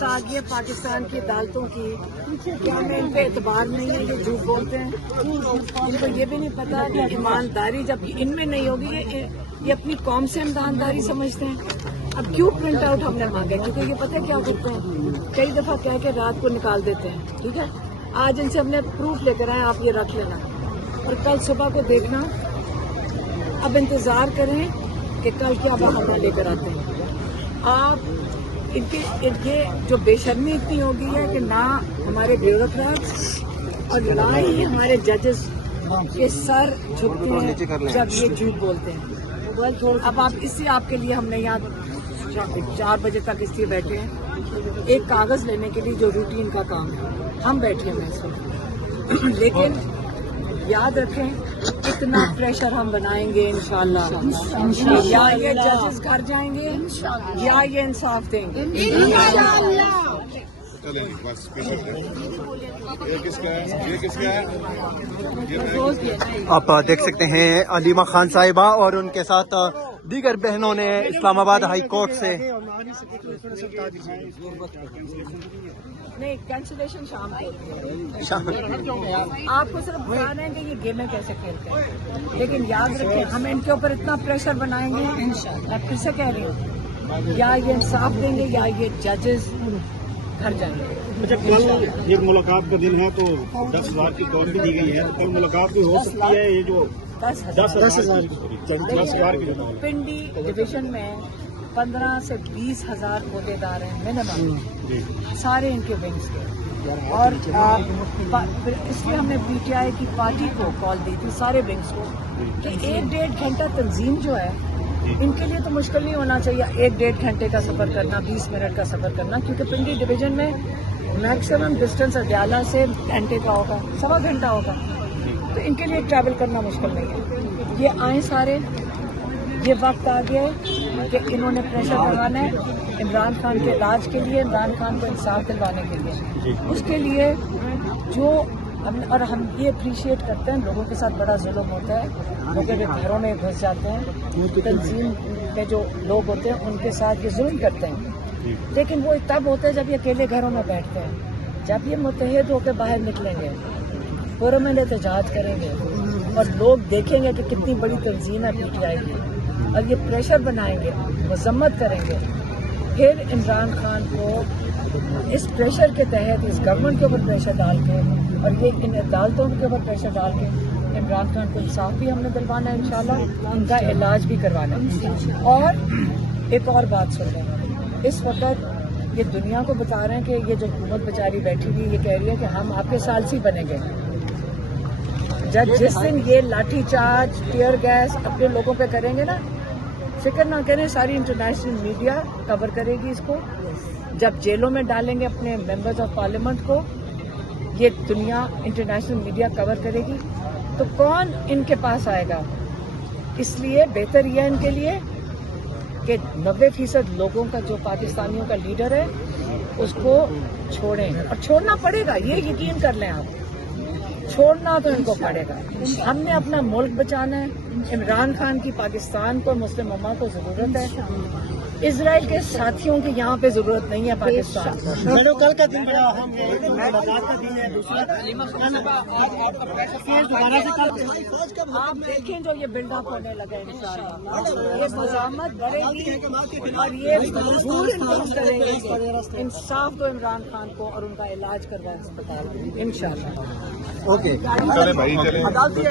بات آ گئی ہے پاکستان کی عدالتوں کی کہ ہمیں ان پہ اعتبار نہیں ہے، یہ جھوٹ بولتے ہیں. ان کو یہ بھی نہیں پتا کہ ایمانداری جب ان میں نہیں ہوگی، یہ اپنی قوم سے ایمانداری سمجھتے ہیں. اب کیوں پرنٹ آؤٹ ہم نے مانگا، کیونکہ یہ پتہ کیا کرتے ہیں، کئی دفعہ کہہ کے رات کو نکال دیتے ہیں. ٹھیک ہے، آج ان سے ہم نے پروف لے کر آئے، آپ یہ رکھ لینا اور کل صبح کو دیکھنا. اب انتظار کریں کہ کل کیا بہانہ لے کر آتے ہیں. آپ ان کی یہ جو بے شرمی اتنی ہو گئی ہے کہ نہ ہمارے بیوروکریٹس اور نہ ہی ہمارے ججز کے سر جھکتے ہیں جب یہ جھوٹ بولتے ہیں. اب آپ اس سے آپ کے لیے ہم نے یہاں 4 بجے تک اس لیے بیٹھے ہیں، ایک کاغذ لینے کے لیے جو روٹین کا کام ہے. ہم بیٹھے ہیں اس وقت، لیکن یاد رکھیں اتنا پریشر ہم بنائیں گے انشاءاللہ، یا یہ ججز گھر جائیں گے یا یہ انصاف دیں گے. آپ دیکھ سکتے ہیں علیمہ خان صاحبہ اور ان کے ساتھ دیگر بہنوں نے اسلام آباد ہائی کورٹ سے نہیں کینسلیشن شام کو آپ کو صرف بتا رہے ہیں کہ یہ گیمیں کیسے کھیلتے ہیں، لیکن یاد رکھیں ہم ان کے اوپر اتنا پریشر بنائیں گے. میں پھر سے کہہ رہی ہوں، یا یہ انصاف دیں گے یا یہ ججز گھر جائیں گے. اچھا، کل ایک ملاقات کا دن ہے تو 10,000 کی کال بھی دی گئی ہے، کل ملاقات بھی ہو سکتی ہے. یہ جو 10,000 کی پنڈی ڈویژن میں 15 سے 20,000 عہدے دار ہیں منیمم، سارے ان کے ونگز کے. اور اس لیے ہم نے پی ٹی آئی کی پارٹی کو کال دی تھی سارے ونگز کو کہ 1-1.5 گھنٹہ تنظیم جو ہے ان کے لیے تو مشکل نہیں ہونا چاہیے 1-1.5 گھنٹے کا سفر کرنا، 20 منٹ کا سفر کرنا، کیونکہ پنڈی ڈویژن میں میکسیمم ڈسٹینس اڈیالہ سے گھنٹے کا ہوگا، 1.25 گھنٹہ ہوگا، تو ان کے لیے ٹریول کرنا مشکل نہیں ہے. یہ آئیں سارے، یہ وقت آ گیا ہے کہ انہوں نے پریشر بڑھانا ہے عمران خان کے علاج کے لیے، عمران خان کو انصاف دلوانے کے لیے. اس کے لیے جو اور ہم یہ اپریشیٹ کرتے ہیں، لوگوں کے ساتھ بڑا ظلم ہوتا ہے، لوگوں کے گھروں میں گھس جاتے ہیں، تنظیم کے جو لوگ ہوتے ہیں ان کے ساتھ یہ ظلم کرتے ہیں، لیکن وہ تب ہوتے ہیں جب یہ اکیلے گھروں میں بیٹھتے ہیں. جب یہ متحد ہو کے باہر نکلیں گے، پرامن احتجاج کریں گے اور لوگ دیکھیں گے کہ کتنی بڑی تنظیم ہے پی ٹی آئی کی، اور یہ پریشر بنائیں گے، مذمت کریں گے، پھر عمران خان کو اس پریشر کے تحت اس گورنمنٹ کے اوپر پریشر ڈال کے اور یہ ان عدالتوں کے اوپر پریشر ڈال کے عمران خان کو انصاف بھی ہم نے دلوانا ہے انشاءاللہ، ان کا علاج بھی کروانا ہے. اور ایک اور بات سن رہے ہیں، اس وقت یہ دنیا کو بتا رہے ہیں کہ یہ جو حکومت بیچاری بیٹھی ہوئی یہ کہہ رہی ہے کہ ہم آپ کے ثالثی بنیں گے. جس دن یہ لاٹھی چارج ٹیئر گیس اپنے لوگوں پہ کریں گے نا، فکر نہ کریں، ساری انٹرنیشنل میڈیا کور کرے گی اس کو. جب جیلوں میں ڈالیں گے اپنے ممبرز آف پارلیمنٹ کو، یہ دنیا انٹرنیشنل میڈیا کور کرے گی، تو کون ان کے پاس آئے گا؟ اس لیے بہتر یہ ہے ان کے لیے کہ 90% لوگوں کا جو پاکستانیوں کا لیڈر ہے اس کو چھوڑیں، اور چھوڑنا پڑے گا، یہ یقین کر لیں آپ، چھوڑنا تو ان کو پڑے گا. ہم نے اپنا ملک بچانا ہے. عمران خان کی پاکستان کو، مسلم امہ کو ضرورت ہے، اسرائیل کے ساتھیوں کی یہاں پہ ضرورت نہیں ہے پاکستان. کل کا دن بڑا اہم ہے، ملاقات کا دن ہے. دوسرا آپ دیکھیں جو یہ بلڈ اپ ہونے لگا ہے انشاءاللہ، یہ مزاحمت بڑھے گی اور یہ ضرور انفلوئنس کریں گے. انصاف دو عمران خان کو اور ان کا علاج کروائے اسپتال میں انشاءاللہ. اوکے چلے بھائی چلے. عدالتی